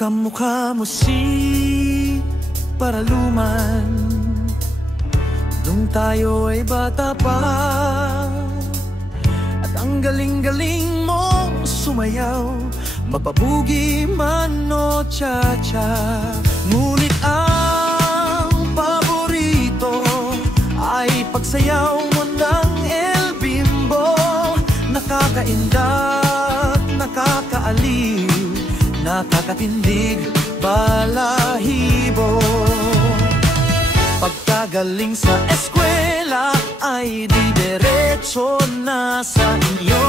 Kamukha mo si Paraluman nung tayo ay bata pa, at ang galing-galing mong sumayaw, mapabugi man o cha-cha. Ngunit ang paborito ay pagsayaw mo ng El Bimbo. Nakakaindat, nakakaaliw, nakakatindig, balahibo. Pagkagaling sa eskwela ay di diretso na sa inyo,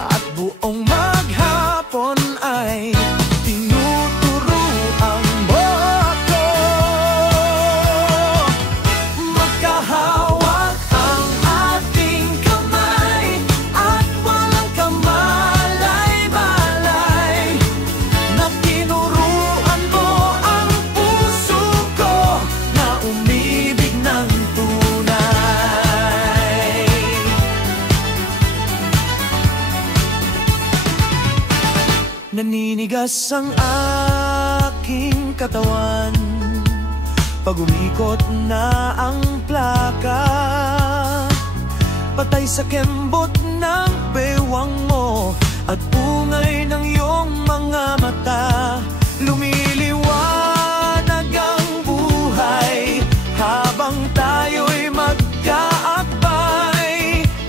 at buong maghapon ay tinuturuan mo ako. Magkahawak ang ating kamay at walang kamalay-balay, na tinuruan mo ang puso ko na umibig ng tunay. Naninigas ang aking katawan pag umikot na ang plaka, patay sa kembot ng bewang mo at pungay ng iyong mga mata. Lumiliwanag ang buhay habang tayo'y magkaakbay,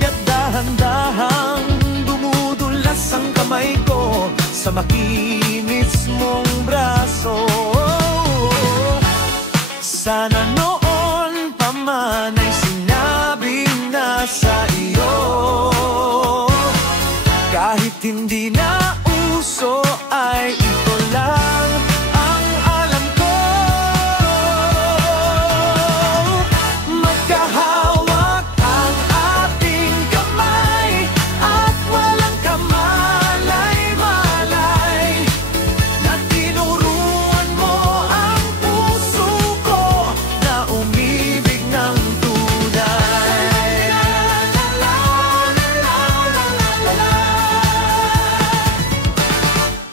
at dahan-dahang dumudulas ang kamay ko sa makinis mong braso. Sana noon pa man ay sinabi na sa iyo, kahit hindi na uso ay ito lang ang alam ko. Magkahawak ang ating kamay at walang kamalay-malay, na tinuruan mo ang puso ko na umibig ng tunay.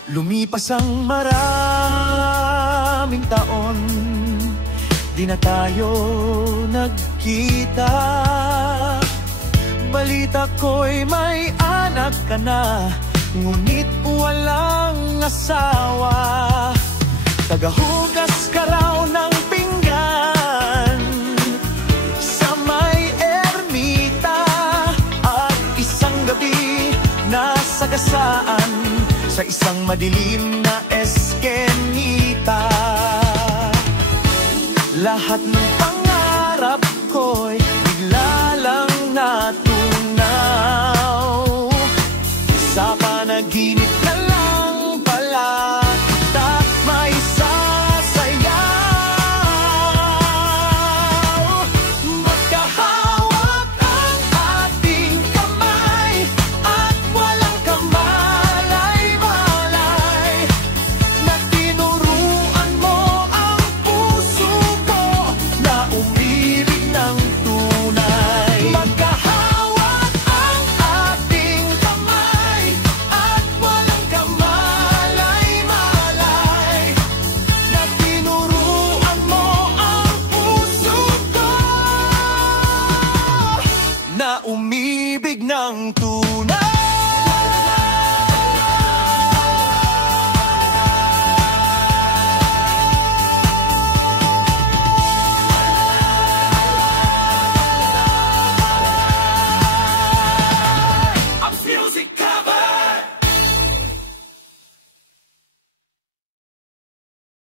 Lumipas ang maraming taon, di na tayo nagkita. Balita ko'y may anak ka na, ngunit walang asawa. Tagahugas ka raw ng pinggan sa may ermita, at isang gabi nasagasaan sa isang madilim na eskenita. Lahat ng pangarap ko'y bigla lang natunaw, sa panaginip na lang pala